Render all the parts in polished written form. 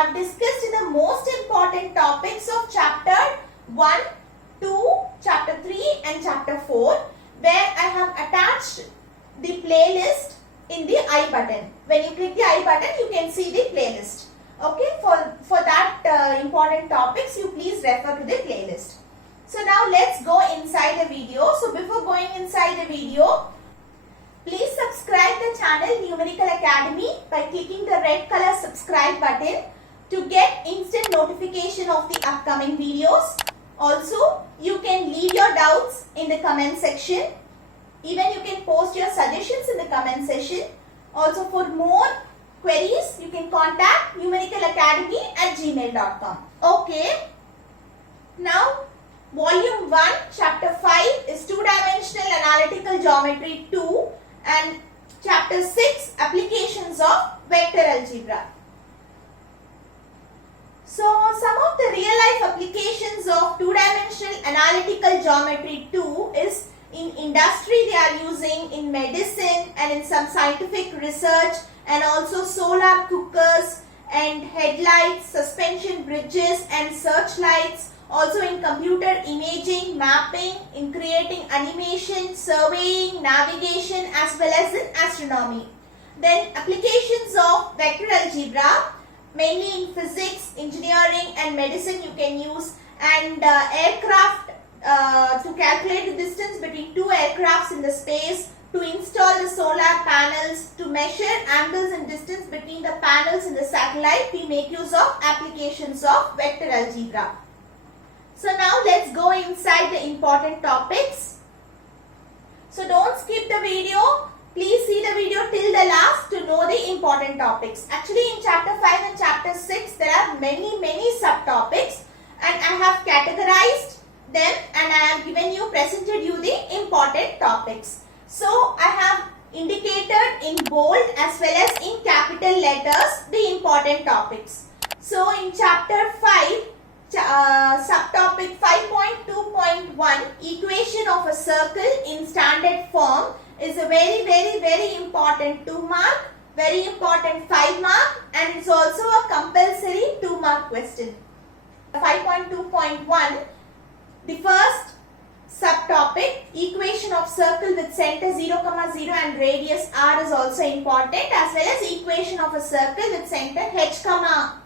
have discussed the most important topics of chapter 1, 2, chapter 3 and chapter 4, where I have attached the playlist in the I button. When you click the I button, you can see the playlist. Okay, for that important topics, you please refer to the playlist. So now let's go inside the video. So before going inside the video, please subscribe the channel Numerical Academy by clicking the red color subscribe button to get instant notification of the upcoming videos. Also, you can leave your doubts in the comment section. Even you can post your suggestions in the comment section. Also, for more queries, you can contact numericalacademy@gmail.com. Okay. Now, Volume 1, Chapter 5 is Two-Dimensional Analytical Geometry 2 and Chapter 6, Applications of Vector Algebra. So, some of the real-life applications of two-dimensional analytical geometry 2 is in industry they are using, in medicine and in some scientific research, and also solar cookers and headlights, suspension bridges and searchlights, also in computer imaging, mapping, in creating animation, surveying, navigation as well as in astronomy. Then applications of vector algebra, mainly in physics, engineering and medicine you can use, and aircraft to calculate the distance between two aircrafts in the space, to install the solar panels, to measure angles and distance between the panels in the satellite. We make use of applications of vector algebra. So now let's go inside the important topics. So don't skip the video. Please see the video till the last to know the important topics. Actually in chapter 5 and chapter 6 there are many subtopics, and I have categorized them and I have presented you the important topics. So I have indicated in bold as well as in capital letters the important topics. So in chapter 5, subtopic 5.2.1, equation of a circle in standard form is a very important 2 mark, very important 5 mark, and it's also a compulsory 2 mark question. 5.2.1, the first subtopic, equation of circle with center 0, 0 and radius r is also important, as well as equation of a circle with center h,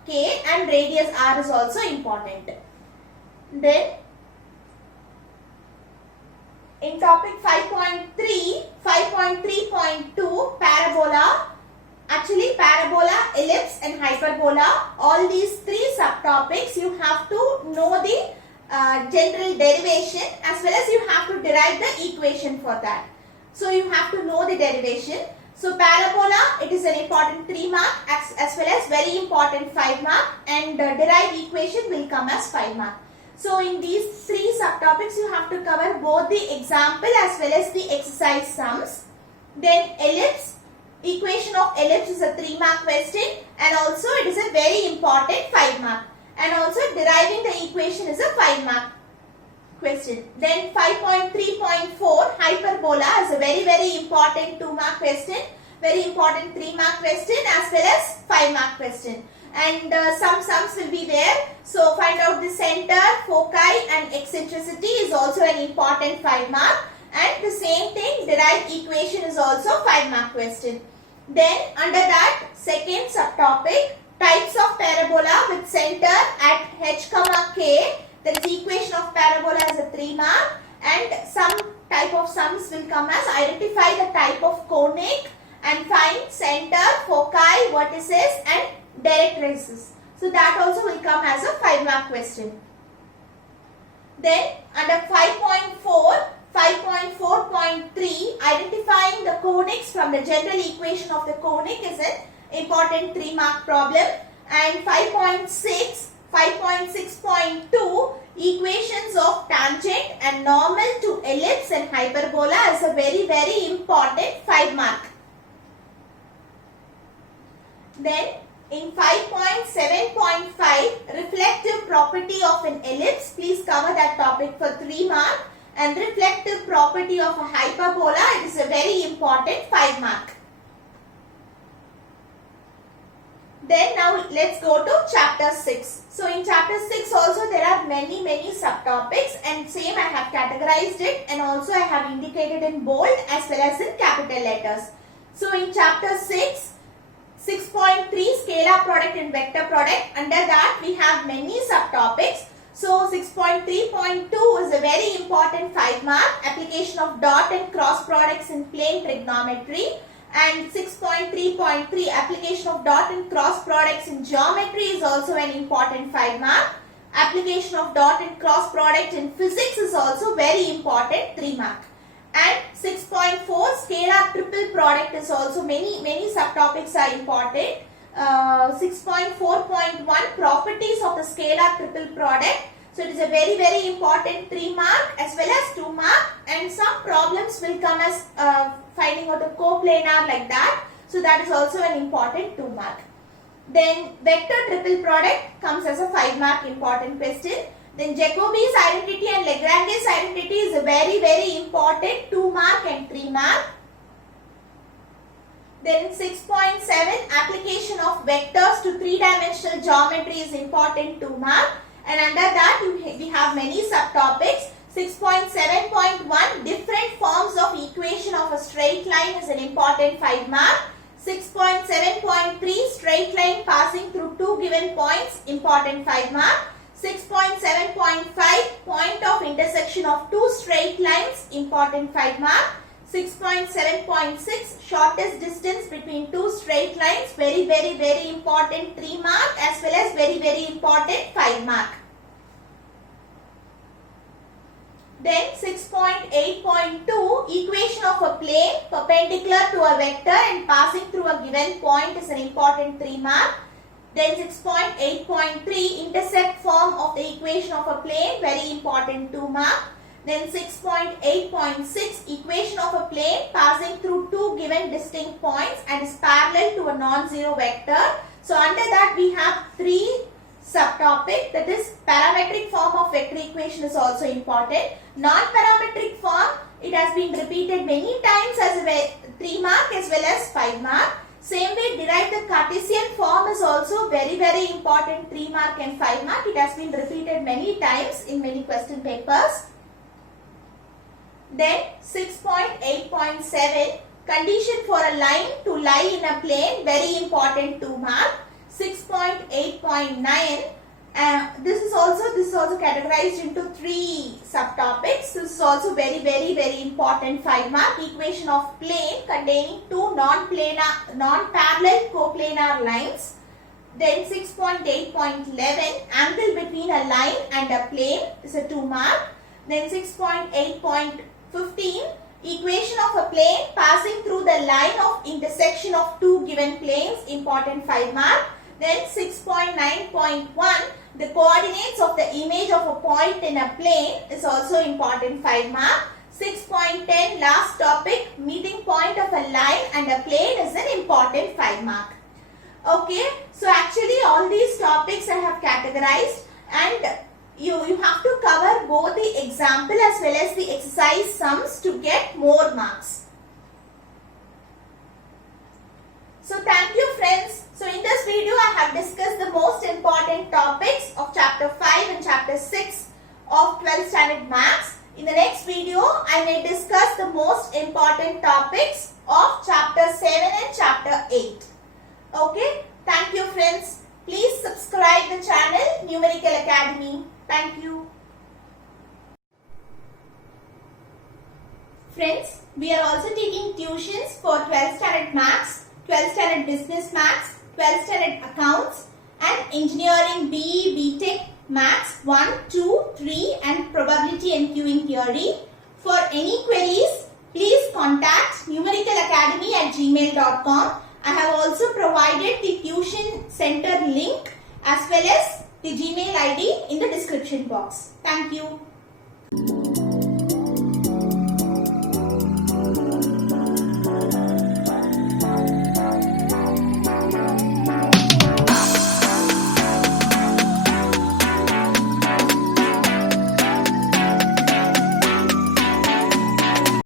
k and radius r is also important. Then in topic 5.3.2, parabola, actually parabola, ellipse and hyperbola, all these 3 subtopics you have to know the general derivation as well as you have to derive the equation for that. So you have to know the derivation. So parabola, it is an important 3 mark as well as very important 5 mark, and derived equation will come as 5 mark. So in these 3 subtopics you have to cover both the example as well as the exercise sums. Then ellipse, equation of ellipse is a 3 mark question, and also it is a very important 5 mark. And also deriving the equation is a 5 mark question. Then 5.3.4, hyperbola is a very important 2 mark question, very important 3 mark question as well as 5 mark question. And some sums will be there. So find out the center, foci and eccentricity is also an important 5 mark. And the same thing, derived equation is also 5 mark question. Then under that, second subtopic, types of parabola with center at h, k. There is equation of parabola as a 3 mark, and some type of sums will come as identify the type of conic and find center, foci, vertices and directrices. So that also will come as a 5 mark question. Then under 5.4.3, identifying the conics from the general equation of the conic is an important 3 mark problem. And 5.6.2, equations of tangent and normal to ellipse and hyperbola is a very important 5 mark. Then in 5.7.5, reflective property of an ellipse, please cover that topic for 3 mark, and reflective property of a hyperbola, it is a very important 5 mark. Then now let's go to chapter 6. So in chapter 6 also there are many subtopics, and same I have categorized it, and also I have indicated in bold as well as in capital letters. So in chapter 6, 6.3 scalar product and vector product, under that we have many subtopics. So 6.3.2 is a very important 5 mark, application of dot and cross products in plane trigonometry. And 6.3.3 application of dot and cross products in geometry is also an important 5 mark. Application of dot and cross product in physics is also very important 3 mark. And 6.4 scalar triple product is also many subtopics are important. 6.4.1 properties of the scalar triple product. So it is a very important 3 mark as well as 2 mark, and some problems will come as finding out a coplanar like that. So that is also an important 2 mark. Then vector triple product comes as a 5 mark important question. Then Jacobi's identity and Lagrange's identity is a very important 2 mark and 3 mark. Then 6.7 application of vectors to 3-dimensional geometry is important 2 mark. And under that we have many subtopics. 6.7.1 different forms of equation of a straight line is an important 5 mark. 6.7.3 straight line passing through 2 given points, important 5 mark. 6.7.5 point of intersection of 2 straight lines, important 5 mark. 6.7.6 shortest distance between 2 straight lines, very important 3 mark as well as very important 5 mark. Then 6.8.2 equation of a plane perpendicular to a vector and passing through a given point is an important 3 mark. Then 6.8.3 intercept form of the equation of a plane, very important 2 mark. Then 6.8.6 equation of a plane passing through 2 given distinct points and is parallel to a non-zero vector. So under that we have 3 subtopic, that is parametric form of vector equation is also important. Non-parametric form, it has been repeated many times as a 3 mark as well as 5 mark. Same way derive the Cartesian form is also very important 3 mark and 5 mark. It has been repeated many times in many question papers. Then 6.8.7 condition for a line to lie in a plane, very important 2 mark. 6.8.9 this is also categorized into 3 subtopics. This is also very important 5 mark, equation of plane containing 2 non-parallel coplanar lines. Then 6.8.11 angle between a line and a plane is a 2 mark. Then 6.8.15 equation of a plane passing through the line of intersection of 2 given planes, important 5 mark. Then 6.9.1 the coordinates of the image of a point in a plane is also important 5 mark. 6.10 last topic, meeting point of a line and a plane is an important 5 mark. Okay, so actually all these topics I have categorized, and you have to cover both the example as well as the exercise sums to get more marks. So thank you friends. So in this video I have discussed the most important topics of chapter 5 and chapter 6 of 12th standard maths. In the next video I may discuss the most important topics of chapter 7 and chapter 8. Okay, thank you friends. Please subscribe the channel Numerical Academy. Thank you. Friends, we are also taking tuitions for 12th standard maths, 12th standard business maths, 12th standard accounts and engineering BE, BTech, maths 1, 2, 3 and probability and queuing theory. For any queries, please contact numericalacademy@gmail.com. I have also provided the tuition center link as well as the Gmail ID in the description box. Thank you.